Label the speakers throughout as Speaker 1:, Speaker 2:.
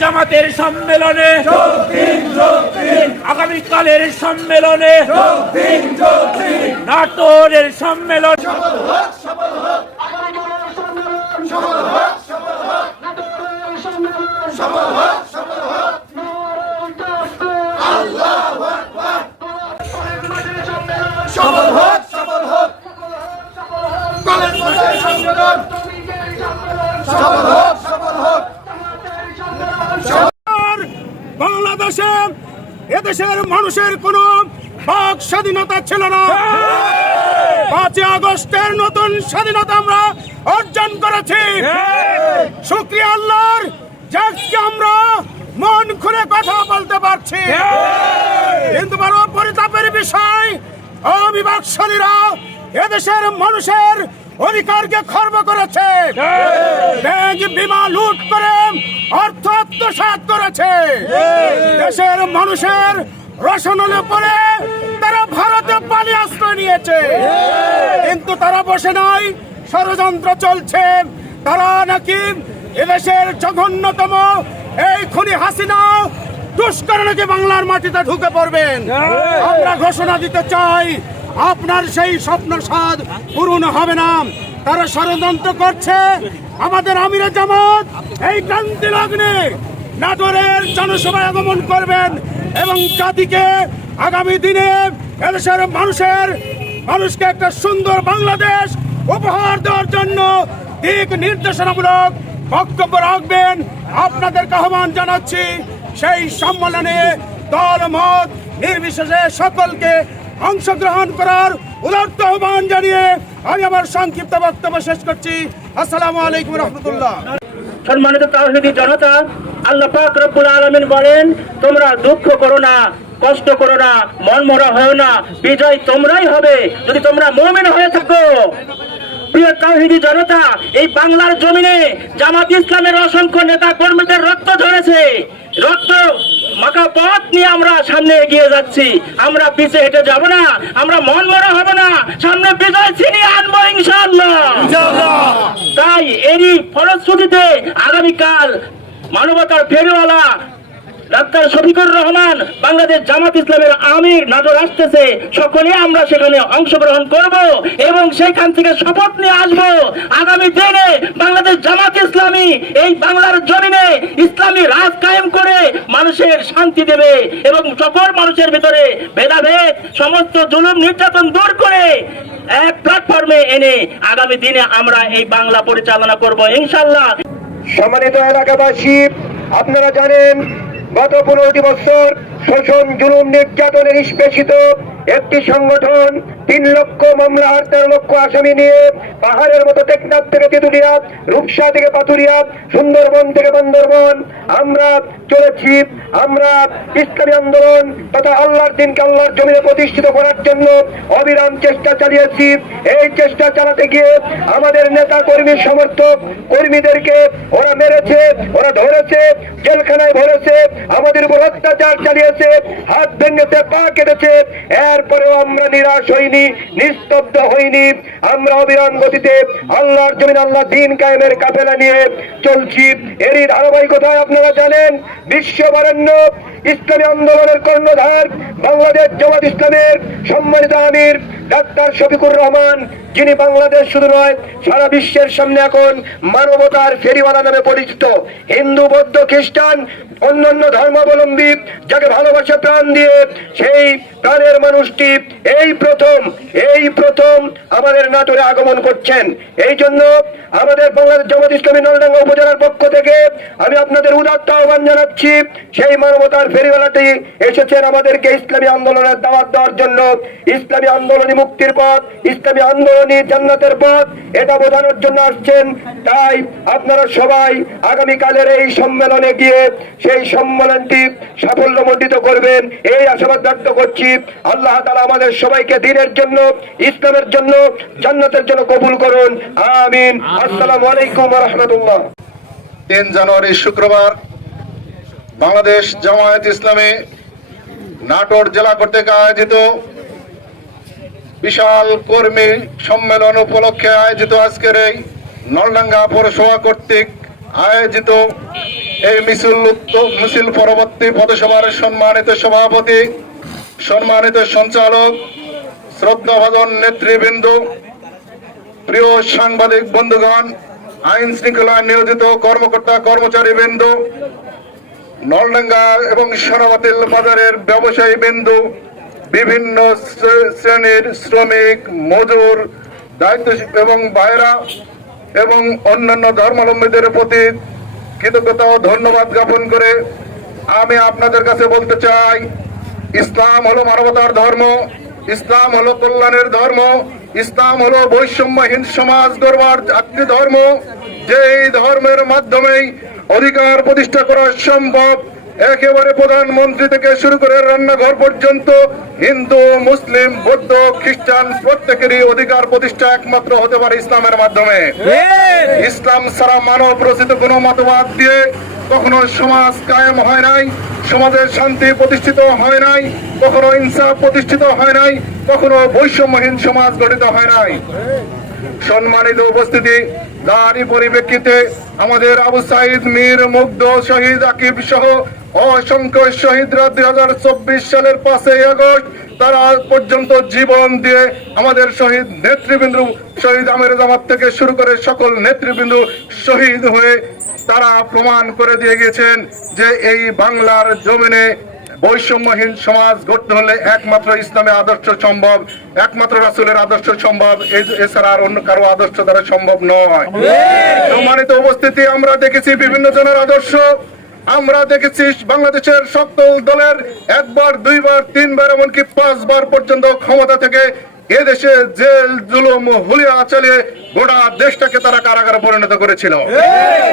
Speaker 1: জামাতের সম্মেলনে
Speaker 2: আগামীকালের সম্মেলনে নাটোরের সম্মেলন
Speaker 1: সফল হোক সফল হোক কলেজ মাঠের সম্মেলন সফল হোক সফল হোক
Speaker 3: আর বাংলাদেশে এদেশের মানুষের কোনো বাক স্বাধীনতা ছিল না। পাঁচই আগস্টের নতুন স্বাধীনতা আমরা অর্জন করেছি। শুক্রিয়া আল্লাহর যাকে আমরা মন খুলে কথা বলতে পারছি। কিন্তু বড় পরিতাপের বিষয় অবিবাকশালীরা এদেশের মানুষের অধিকারকে খর্ব করেছে। ব্যাংক বিমা লুট করে অর্থ আত্মসাৎ করেছে। দেশের মানুষের রসনলে পরে তারা ভারতে পালিয়ে আশ্রয় নিয়েছে। কিন্তু তারা বসে নাই, ষড়যন্ত্র চলছে। তারা নাকি এদেশের জঘন্যতম এই খুনি হাসিনা দুষ্কর নাকি বাংলার মাটিতে ঢুকে পড়বেন। আমরা ঘোষণা দিতে চাই, আপনার সেই স্বপ্ন সাদ পূরণ হবে না। তারা ষড়যন্ত্র করছে। আমাদের আমিরে জামাত, এই ক্রান্তি লগ্নে নাটোরের জনসভায় আগমন করবেন এবং জাতিকে আগামী দিনে এদেশের মানুষের, মানুষকে একটা সুন্দর বাংলাদেশ উপহার দেওয়ার জন্য দিক নির্দেশনামূলক বক্তব্য রাখবেন। আপনাদেরকে আহ্বান জানাচ্ছি সেই সম্মেলনে দল মত নির্বিশেষে সকলকে অংশগ্রহণ করার উদার্ত আহ্বান জানিয়ে আমি আমার সংক্ষিপ্ত বক্তব্য শেষ করছি। আসসালামু আলাইকুম রহমতুল্লাহ।
Speaker 4: সম্মানিত জনতা আল্লাহ পাক রব্বুল আলামিন বলেন তোমরা দুঃখ করো না কষ্ট করো না মন মরা হয়েও না বিজয় তোমরাই হবে। যদি তোমরা মুমিন হয়ে থাকো। প্রিয় তাওহীদি জনতা এই বাংলার জমিনে জামাত ইসলামের অসংখ্য নেতা কর্মীদের রক্ত ঝরেছে। রক্ত মাখা পথ নিয়ে আমরা সামনে এগিয়ে যাচ্ছি। আমরা পিছে হেঁটে যাব না আমরা মন মরা হব না সামনে বিজয় ছিনিয়ে আনব ইনশাআল্লাহ। তাই এরই ফলশ্রুতিতে আগামীকাল মানবতার ফেরিওয়ালা ডাক্তার শফিকুর রহমান বাংলাদেশ জামাত ইসলামের আমির নাটোর আসতেছে। সকলে আমরা সেখানে অংশগ্রহণ করব এবং সেখান থেকে শপথ নিয়ে আসব। আগামী দিনে বাংলাদেশ জামাত ইসলামী এই বাংলার জমিনে ইসলামী রাজ কায়েম করে মানুষের শান্তি দেবে এবং সকল মানুষের ভিতরে ভেদাভেদ, সমস্ত জুলুম, নির্যাতন দূর করে এক প্ল্যাটফর্মে এনে আগামী দিনে আমরা এই বাংলা পরিচালনা করব। ইনশাল্লাহ
Speaker 5: সম্মানিত এলাকাবাসী আপনারা জানেন গত পনেরোটি বছর শোষণ জুলুম নির্যাতনে নিষ্পেষিত একটি সংগঠন, তিন লক্ষ মামলা আর তেরো লক্ষ আসামি নিয়ে পাহাড়ের মতো টেকনাফ থেকে তেতুলিয়া রূপসা থেকে পাতুরিয়া সুন্দরবন থেকে বান্দরবন। আমরা চলেছি, আমরা ইসলামী আন্দোলন তথা আল্লাহর দিনকে আল্লাহর জমিনে প্রতিষ্ঠিত করার জন্য অবিরাম চেষ্টা চালিয়েছি। এই চেষ্টা চালাতে গিয়ে আমাদের নেতা কর্মী সমর্থক কর্মীদেরকে ওরা মেরেছে, ওরা ধরেছে, জেলখানায় ভরেছে, আমাদের উপর অত্যাচার চালিয়েছে, হাত ভেঙেছে পা কেটেছে। এরপরেও আমরা নিরাশ হইনি, নিস্তব্ধ হইনি। আমরা অবিরাম গতিতে আল্লাহর জমিন আল্লাহ দিন কায়েমের কাফেলা নিয়ে চলছি। এরই ধারাবাহিকতায় আপনারা জানেন, বিশ্ববরেণ্য ইসলামী আন্দোলনের কর্ণধার বাংলাদেশ জামাত ইসলামের সম্মানিত আমির ডাক্তার শফিকুর রহমান, যিনি বাংলাদেশ শুধু নয়, সারা বিশ্বের সামনে এখন মানবতার ফেরিওয়ালা নামে পরিচিত। হিন্দু, বৌদ্ধ, খ্রিস্টান, অন্যান্য ধর্মাবলম্বী যাকে ভালোবাসে প্রাণ দিয়ে, সেই প্রাণের মানুষটি এই প্রথম এই প্রথম আমাদের নাটোরে আগমন করছেন। এই জন্য আমাদের বাংলাদেশ জামাত ইসলামী নলডাঙ্গা উপজেলার পক্ষ থেকে আমি আপনাদের উদাত্ত আহ্বান জানাচ্ছি, সেই মানবতার ফেরিওয়ালাটি এসেছেন আমাদেরকে ইসলামী আন্দোলনের দাওয়াত দেওয়ার জন্য। ইসলামী আন্দোলনী মুক্তির পথ ইসলামী আন্দোলনী জান্নাতের পথ এটা বোঝানোর জন্য আসছেন। তাই আপনারা সবাই আগামীকালের এই সম্মেলনে গিয়ে সেই সম্মেলনটি সাফল্যমণ্ডিত করবেন। এই আশাবাদ ব্যক্ত করছি। আল্লাহ তালা আমাদের সবাইকে দিনের জন্য ইসলামের জন্য জান্নাতের জন্য কবুল করুন। আমিন। আসসালামু আলাইকুম রহমতুল্লাহ।
Speaker 6: তিন জানুয়ারি শুক্রবার বাংলাদেশ জামায়াত ইসলামী নাটোর জেলা কর্তৃক আয়োজিত বিশাল কর্মী সম্মেলন উপলক্ষে আয়োজিত আজকের এই নলডাঙ্গা পৌরসভা কর্তৃক আয়োজিত এই মিছিল মিছিল পরবর্তী পথসভার সম্মানিত সভাপতি, সম্মানিত সঞ্চালক, শ্রদ্ধাভাজন নেতৃবৃন্দ, প্রিয় সাংবাদিক বন্ধুগণ, আইন শৃঙ্খলা নিয়োজিত কর্মকর্তা কর্মচারী বৃন্দ নলডাঙ্গা এবং সোনাবাতিল বাজারের ব্যবসায়ী বিন্দু বিভিন্ন শ্রে- শ্রেণির শ্রমিক, মজুর, দায়িত্ব এবং বাইরা এবং অন্যান্য ধর্মাবলম্বীদের প্রতি কৃতজ্ঞতা ও ধন্যবাদ জ্ঞাপন করে আমি আপনাদের কাছে বলতে চাই, ইসলাম হলো মানবতার ধর্ম, ইসলাম হলো কল্যাণের ধর্ম, ইসলাম হলো বৈষম্যহীন সমাজ গড়বার একটি ধর্ম। যে এই ধর্মের মাধ্যমেই অধিকার প্রতিষ্ঠা করা সম্ভব একেবারে প্রধানমন্ত্রী থেকে শুরু করে রান্নাঘর পর্যন্ত হিন্দু মুসলিম বৌদ্ধ খ্রিস্টান প্রত্যেকেরই অধিকার প্রতিষ্ঠা একমাত্র হতে পারে ইসলামের মাধ্যমে। ইসলাম ছাড়া মানব রচিত কোন মতবাদ দিয়ে কখনো সমাজ কায়েম হয় নাই সমাজের শান্তি প্রতিষ্ঠিত হয় নাই কখনো ইনসাফ প্রতিষ্ঠিত হয় নাই কখনো বৈষম্যহীন সমাজ গঠিত হয় নাই। সম্মানিত উপস্থিতি তারই পরিপ্রেক্ষিতে আমাদের আবু সাইদ মীর, মুগ্ধ, শহীদ আকিব সহ অসংখ্য শহীদরা দুই হাজার চব্বিশ সালের পাঁচই আগস্ট, তারা পর্যন্ত জীবন দিয়ে আমাদের শহীদ নেতৃবৃন্দ, শহীদ আমের জামাত থেকে শুরু করে সকল নেতৃবৃন্দ শহীদ হয়ে তারা প্রমাণ করে দিয়ে গেছেন যে এই বাংলার জমিনে বৈষম্যহীন সমাজ গড়তে হলে একমাত্র ইসলামের আদর্শ সম্ভব একমাত্র রাসুলের আদর্শ সম্ভব এছাড়া আর অন্য কারও আদর্শ দ্বারা সম্ভব নয়। সম্মানিত উপস্থিতি আমরা দেখেছি বিভিন্ন জনের আদর্শ। আমরা দেখেছি বাংলাদেশের সকল দলের একবার দুইবার তিনবার এমনকি পাঁচবার পর্যন্ত ক্ষমতা থেকে এদেশে জেল জুলুম হুলিয়া চালিয়ে গোটা দেশটাকে তারা কারাগারে পরিণত করেছিল।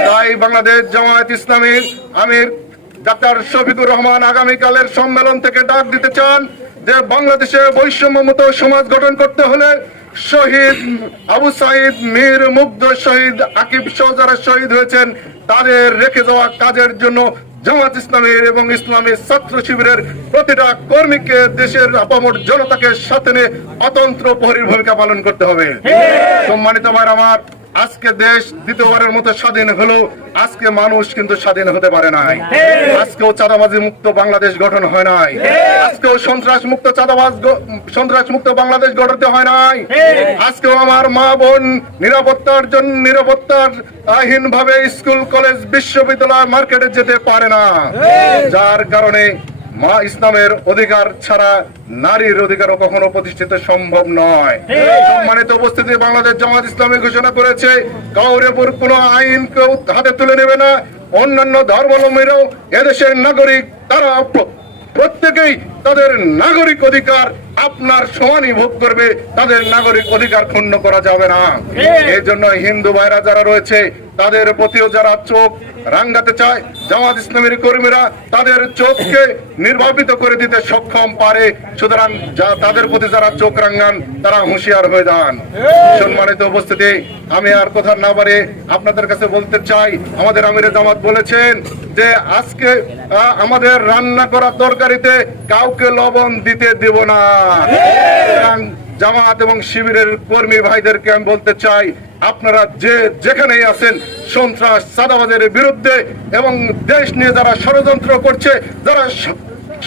Speaker 6: তাই বাংলাদেশ জামায়াত ইসলামীর আমির ডাক্তার শফিকুর রহমান আগামীকালের সম্মেলন থেকে ডাক দিতে চান যে বাংলাদেশে বৈষম্য মতো সমাজ গঠন করতে হলে শহীদ আবু সাইদ মীর মুগ্ধ শহীদ আকিব সহ যারা শহীদ হয়েছেন তাদের রেখে যাওয়া কাজের জন্য জামাত ইসলামের এবং ইসলামী ছাত্র শিবিরের প্রতিটা কর্মীকে দেশের আপামর জনতাকে সাথে নিয়ে অতন্ত্র প্রহরীর ভূমিকা পালন করতে হবে। সম্মানিত ভাই আমার আজকে দেশ দ্বিতীয়বারের মতো স্বাধীন হলো। আজকে মানুষ কিন্তু স্বাধীন হতে পারে নাই। আজকেও চাঁদাবাজি মুক্ত বাংলাদেশ গঠন হয় নাই। আজকেও সন্ত্রাস মুক্ত চাঁদাবাজ সন্ত্রাস মুক্ত বাংলাদেশ গঠতে হয় নাই। আজকেও আমার মা বোন নিরাপত্তার জন্য নিরাপত্তার আহীন ভাবে স্কুল কলেজ বিশ্ববিদ্যালয় মার্কেটে যেতে পারে না। যার কারণে মা ইসলামের অধিকার ছাড়া নারীর অধিকারও কখনো প্রতিষ্ঠিত সম্ভব নয়। সম্মানিত উপস্থিতি বাংলাদেশ জামাত ইসলামী ঘোষণা করেছে কাউরে উপর কোনো আইন কেউ হাতে তুলে নেবে না। অন্যান্য ধর্মাবলম্বীরাও এদেশের নাগরিক তারা প্রত্যেকেই তাদের নাগরিক অধিকার আপনার সমানই ভোগ করবে তাদের নাগরিক অধিকার ক্ষুণ্ণ করা যাবে না। এই জন্য হিন্দু ভাইরা যারা রয়েছে তাদের প্রতিও যারা চোখ রাঙ্গাতে চায় জামাত ইসলামের কর্মীরা তাদের চোখকে নির্বাপিত করে দিতে সক্ষম পারে। সুতরাং তাদের প্রতি যারা চোখ রাঙ্গান তারা হুঁশিয়ার হয়ে যান। সম্মানিত উপস্থিতি আমি আর কথা না পারে আপনাদের কাছে বলতে চাই আমাদের আমিরে জামাত বলেছেন যে আজকে আমাদের রান্না করা তরকারিতে কাউকে লবণ দিতে দেব না। জামাত এবং শিবিরের কর্মী ভাইদেরকে আমি বলতে চাই, আপনারা যে যেখানেই আছেন, সন্ত্রাস, চাঁদাবাজের বিরুদ্ধে এবং দেশ নিয়ে যারা ষড়যন্ত্র করছে, যারা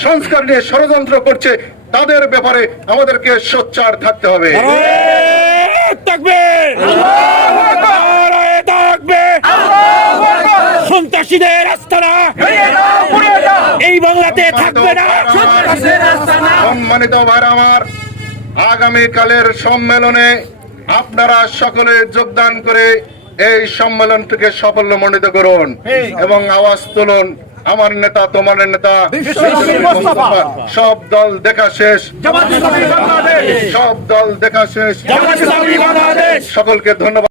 Speaker 6: সংস্কার নিয়ে ষড়যন্ত্র করছে, তাদের ব্যাপারে আমাদেরকে সোচ্চার থাকতে হবে।
Speaker 2: সন্ত্রাসীদের এই বাংলাতে থাকবে না।
Speaker 6: সম্মানিত ভাই আমার আগামী কালের সম্মেলনে আপনারা সকলে যোগদান করে এই সম্মেলনটিকে সাফল্যমণ্ডিত করুন এবং আওয়াজ তুলুন। আমার নেতা তোমার নেতা সব দল দেখা শেষ। সব দল দেখা শেষ। সকলকে ধন্যবাদ।